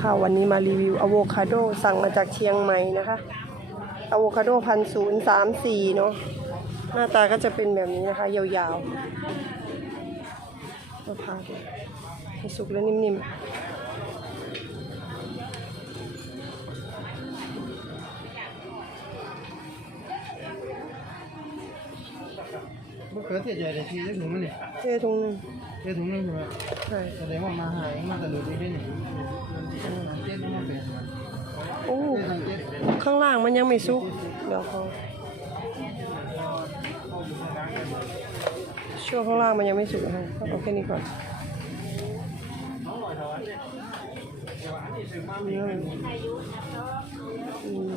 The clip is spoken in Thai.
ค่ะวันนี้มารีวิวอะโวคาโดสั่งมาจากเชียงใหม่นะคะอะโวคาโดพันศูนย์สามสี่เนาะหน้าตาก็จะเป็นแบบนี้นะคะ ยาวๆมะพร้าวให้สุกแล้วนิ่มมะเขือเทศใหญ่เลยทีได้ถุงมันเนี่ยๆเท่ทุงหนึงได้ถุงนึงใช่ไหมใช่แสดงว่ามาหายมาตะลุดได้เนี่ย โอ้ ข้างล่างมันยังไม่สุก เดี๋ยวเขาช่วงข้างล่างมันยังไม่สุกนะคะเอาแค่นี้ก่อนอมันอืม